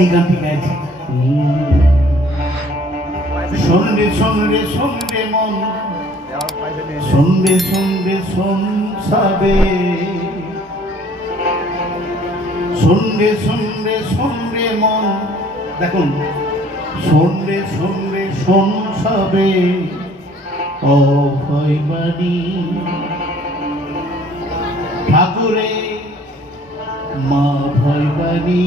এই গানটি গাইছে শুনবে শুনবে শুনবে মন। শুনবে শুনবে শুনসাবে শুনবে শুনবে শুনবে মন। দেখুন, শুনবে শুনবে শুনসাবে অভয় বাণী। ঠাকুরে, মা ভয়বাণী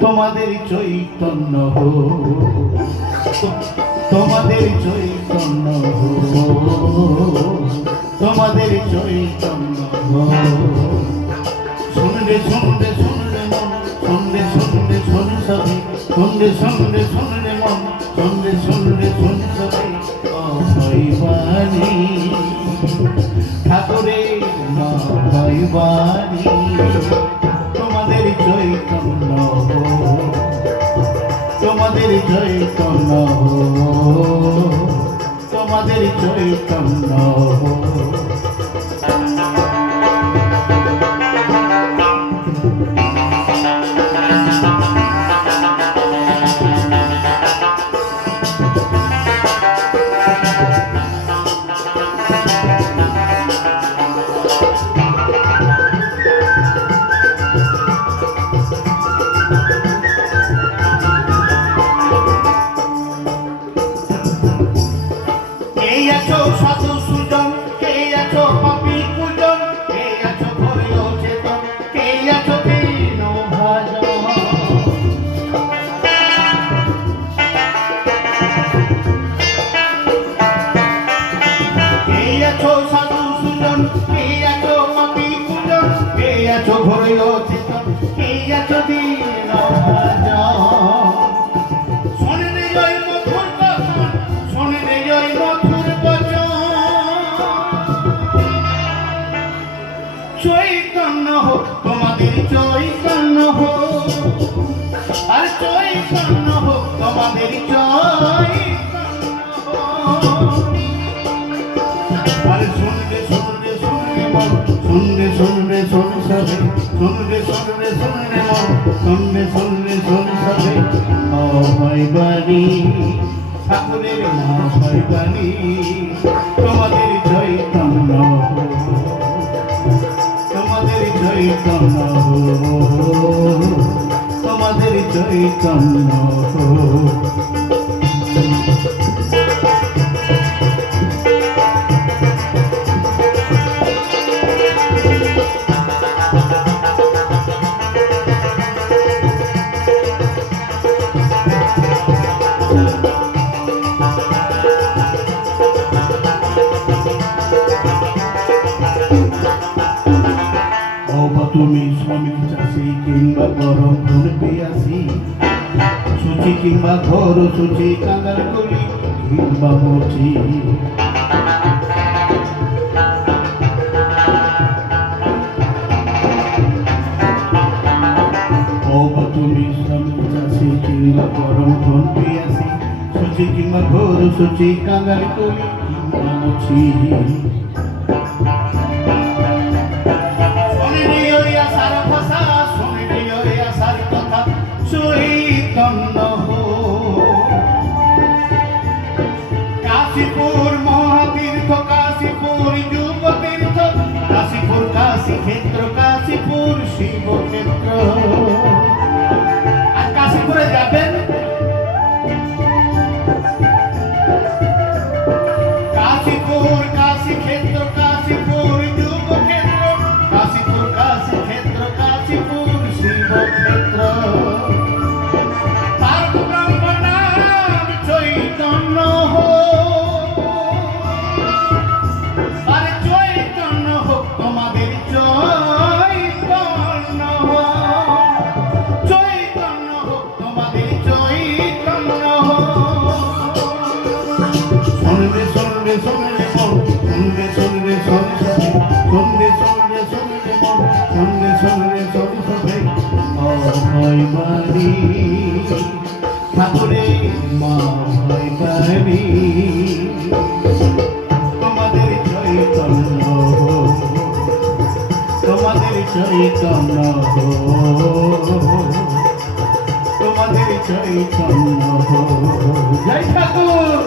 তোমাদের চৈতন্য হো। তোমাদের চৈতন্য হো। তোমাদের চৈতন্য হো। শুনবে শুনবে শুনলে মন শুনবে শুনবে শুন সবে। শুনবে শুনবে শুনলে মন শুনবে শুনবে শুন সবে। অভয়বাণী, ঠাকুরের মা ভয়বাণী চৈতন্য তোমাদের চৈতন্য তোমাদের চৈতন্য Thank কে জয় মধুর বচন। চৈতন্য হোক, তোমাদের চৈতন্য হোক। আর চৈতন্য হোক, তোমাদের চৈতন্য আরে শুনবে শুনবে শুনবে শুনবে শুনবে শুন সবে। শুনবে শুনবে শুনবে মন, শুনবে শুনবে শুন সবে অভয় বাণী। ঠাকুরের অভয় বাণী, তোমাদের চৈতন্য তোমাদের চৈতন্য তোমাদের চৈতন্য শ্রমিক চাষি কিংবা গরম ধন পেয়াসি সুচি কিংবা ঘর সুচি কাঙ্গাল কলি কিংবা মচি তুমি শ্রমিক চাষি কিংবা গরম ধন পেয়াসি সুচি কিংবা ঘর সুচি কাঙ্গাল কলি কিংবা মচি কাশীপুর অভয় মারি ঠাকুরে ময় মারি তোমাদের চৈতন্য তোমাদের চৈতন্য তোমাদের চৈতন্য জয় ঠাকুর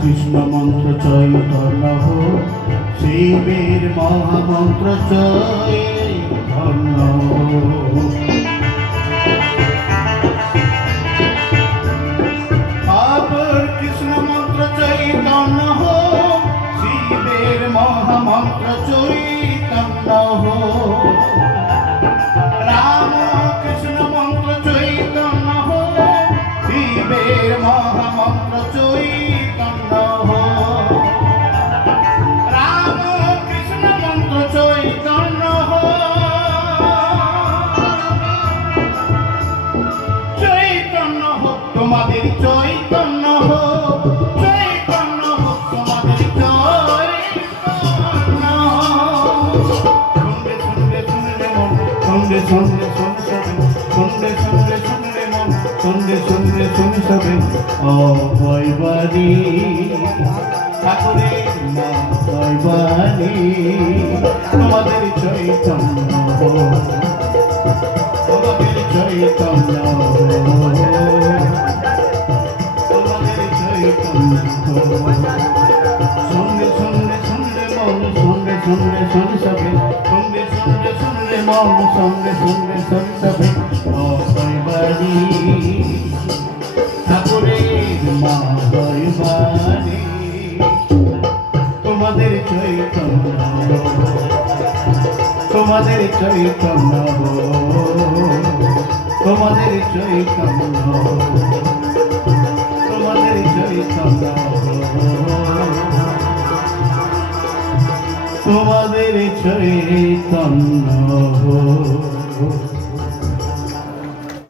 কৃষ্ণ মন্ত্র চৈতন্য হো। শিবের মহামন্ত্র চৈতন্য হো। তোমাদের চৈতন্য হো চৈতন্য হো তোমাদের চৈতন্য সন্ধ্যে সন্ধ্যে সন্ধ্যে সন্ধ্যে সন্ধ্যে মন সন্ধ্যে সন্ধ্যে সন্ধ্যে সবে অভয় বাড়ি ঠাকুরের মা ভয় বাড়ি তোমাদের চৈতন্য হো তোমাদের চৈতন্য সঙ্গে সঙ্গে অভয় বাড়ি ঠাকুরের মা ভয় বাড়ি তোমাদের চৈতন্য তোমাদের চৈতন্য তোমাদের চৈতন্য তোমাদের চৈতন্য। তোমাদের চৈতন্য